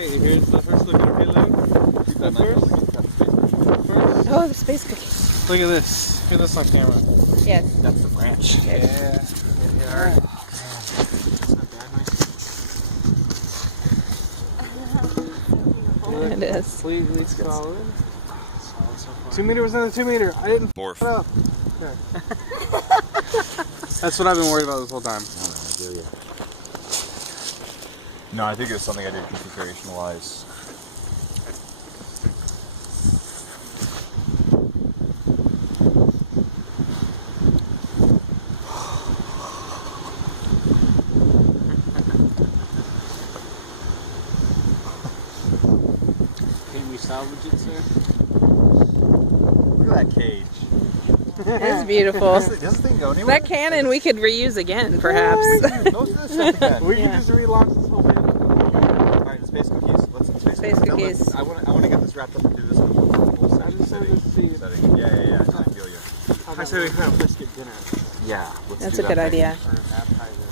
Hey, here's the first look at Luke. The first. Oh, the space cookie. Look at this. Get this on camera. Yes. That's the branch. Good. Yeah. They are. It is. Completely solid. 2 meter was in the 2 meter. I didn't Morph. it up. Okay. That's what I've been worried about this whole time. No, I think it was something I did configuration-wise. Can we salvage it, sir? Look at that cage. It's beautiful. Does this thing go anywhere? That cannon we could reuse again, perhaps. Most of this stuff again. We can just relaunch this whole thing. Alright, the space cookies. Let's Space cookies. I want to get this wrapped up and do this in a full I setting. just wanted to see Setting. Yeah. I feel you. I said we could have a place to get dinner. Yeah. Let's That's do a good that idea. Or an appetizer.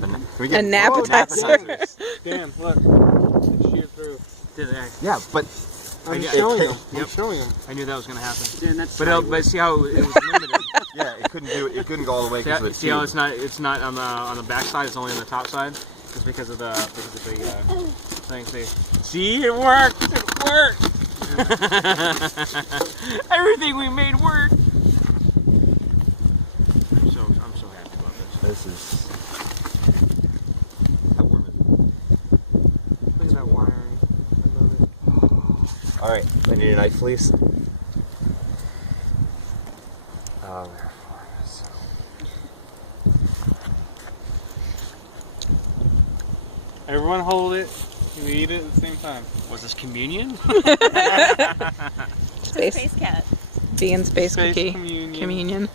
thing. Can we get An appetizer. Damn, look. It sheared through. Did it? Yeah, but I'm I- showing him. Yep. I'm showing him. I knew that was gonna happen. Yeah, and that's But see how it was limited. yeah, it couldn't go all the way because of the See how tube. it's not on the back side. It's only on the top side. It's because of the thing. See, it worked. It worked. Everything we made worked. I'm so happy about this. This is. How warm is Look at that wiring. I love it. it? Alright, I need a knife, please. Everyone hold it. We eat it at the same time. Was this communion? Space cat. vegan space cookie communion.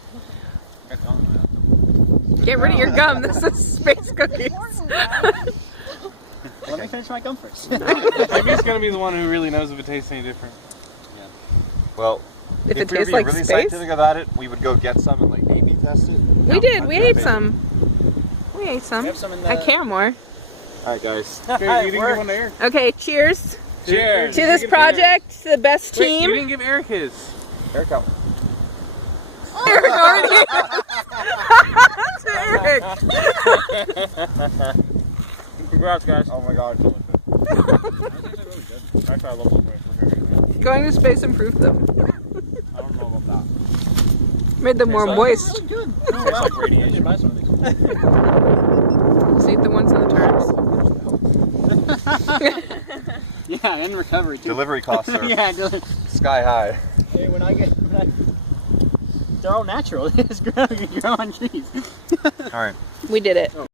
Get rid of your gum. This is space cookies. Let me finish my gum first. Maybe he's gonna be the one who really knows if it tastes any different. Well, If it we were tastes being like really space. scientific about it, we would go get some and like A/B test it. We did. We ate some. We ate some. We have some in At the- Canmore. Alright, guys. Okay, you didn't give one to Eric. Okay, cheers Cheers. to this project. The best Wait, you team. didn't give Eric his. Eric out. Eric already. To Eric. Congrats, guys. Oh my god. Actually, I love those. Going to space improved them. I don't know about that. Made them more moist. Really good. Tastes like I radiation. should buy some of these. See the ones on the turns. Yeah, and recovery too. Delivery costs are Yeah, sky high. hey, they're all natural. They just grow on trees. Alright. We did it.